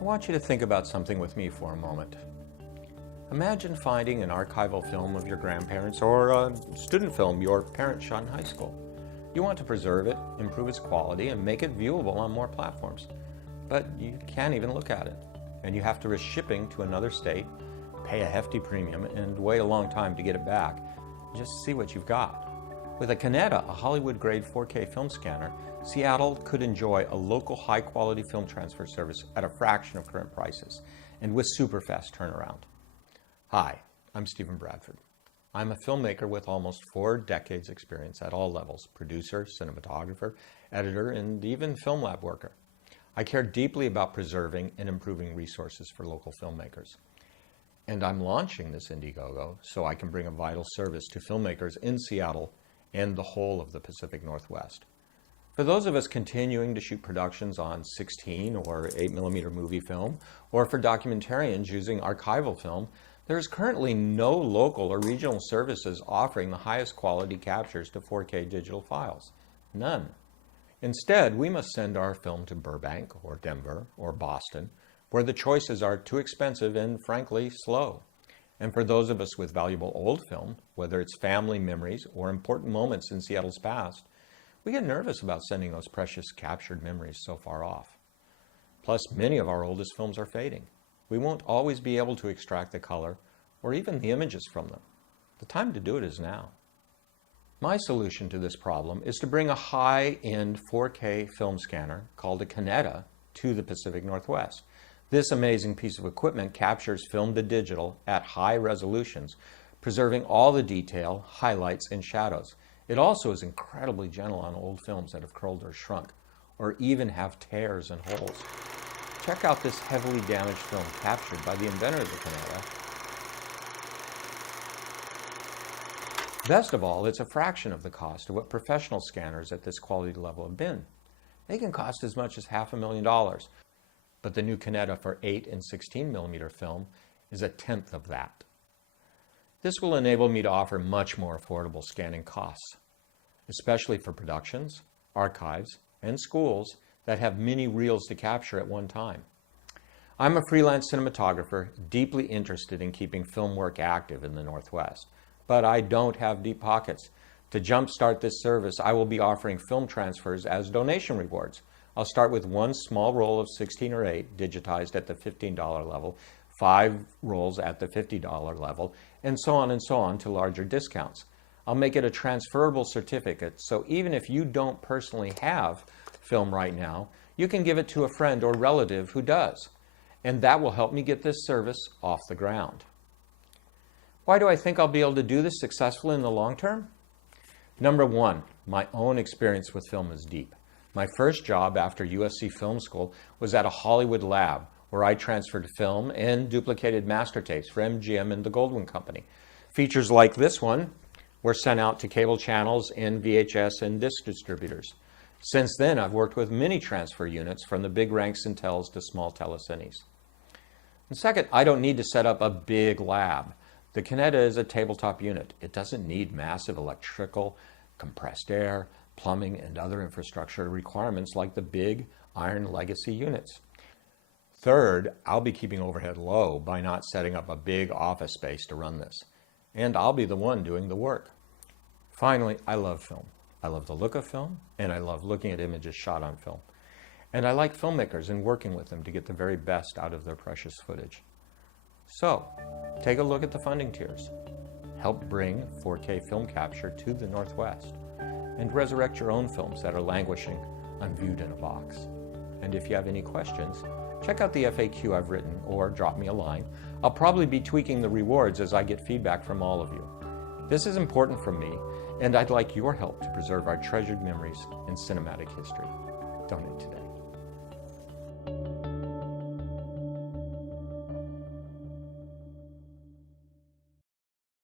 I want you to think about something with me for a moment. Imagine finding an archival film of your grandparents or a student film your parents shot in high school. You want to preserve it, improve its quality, and make it viewable on more platforms. But you can't even look at it. And you have to risk shipping to another state, pay a hefty premium, and wait a long time to get it back. Just see what you've got. With a Kineta, a Hollywood-grade 4K film scanner, Seattle could enjoy a local high-quality film transfer service at a fraction of current prices, and with super fast turnaround. Hi, I'm Stephen Bradford. I'm a filmmaker with almost 4 decades experience at all levels: producer, cinematographer, editor, and even film lab worker. I care deeply about preserving and improving resources for local filmmakers. And I'm launching this Indiegogo so I can bring a vital service to filmmakers in Seattle and the whole of the Pacific Northwest. For those of us continuing to shoot productions on 16 or 8mm movie film, or for documentarians using archival film, there is currently no local or regional services offering the highest quality captures to 4K digital files. None. Instead, we must send our film to Burbank or Denver or Boston, where the choices are too expensive and, frankly, slow. And for those of us with valuable old film, whether it's family memories or important moments in Seattle's past, we get nervous about sending those precious captured memories so far off. Plus, many of our oldest films are fading. We won't always be able to extract the color or even the images from them. The time to do it is now. My solution to this problem is to bring a high-end 4K film scanner called a Kineta to the Pacific Northwest. This amazing piece of equipment captures film to digital at high resolutions, preserving all the detail, highlights, and shadows. It also is incredibly gentle on old films that have curled or shrunk, or even have tears and holes. Check out this heavily damaged film captured by the inventor of the Kineta. Best of all, it's a fraction of the cost of what professional scanners at this quality level have been. They can cost as much as $500,000, but the new Kineta for 8 and 16mm film is 1/10 of that. This will enable me to offer much more affordable scanning costs, especially for productions, archives, and schools that have many reels to capture at one time. I'm a freelance cinematographer deeply interested in keeping film work active in the Northwest, but I don't have deep pockets. To jumpstart this service, I will be offering film transfers as donation rewards. I'll start with 1 small roll of 16 or 8 digitized at the $15 level, 5 rolls at the $50 level, and so on to larger discounts. I'll make it a transferable certificate, so even if you don't personally have film right now, you can give it to a friend or relative who does. And that will help me get this service off the ground. Why do I think I'll be able to do this successfully in the long term? Number 1, my own experience with film is deep. My first job after USC Film School was at a Hollywood lab where I transferred film and duplicated master tapes for MGM and the Goldwyn Company. Features like this one were sent out to cable channels and VHS and disc distributors. Since then, I've worked with many transfer units from the big ranks and tells to small telecines. And second, I don't need to set up a big lab. The Kineta is a tabletop unit. It doesn't need massive electrical, compressed air, plumbing, and other infrastructure requirements like the big iron legacy units. Third, I'll be keeping overhead low by not setting up a big office space to run this. And I'll be the one doing the work. Finally, I love film. I love the look of film, and I love looking at images shot on film. And I like filmmakers and working with them to get the very best out of their precious footage. So, take a look at the funding tiers. Help bring 4K film capture to the Northwest, and resurrect your own films that are languishing, unviewed in a box. And if you have any questions, check out the FAQ I've written or drop me a line. I'll probably be tweaking the rewards as I get feedback from all of you. This is important for me, and I'd like your help to preserve our treasured memories in cinematic history. Donate today.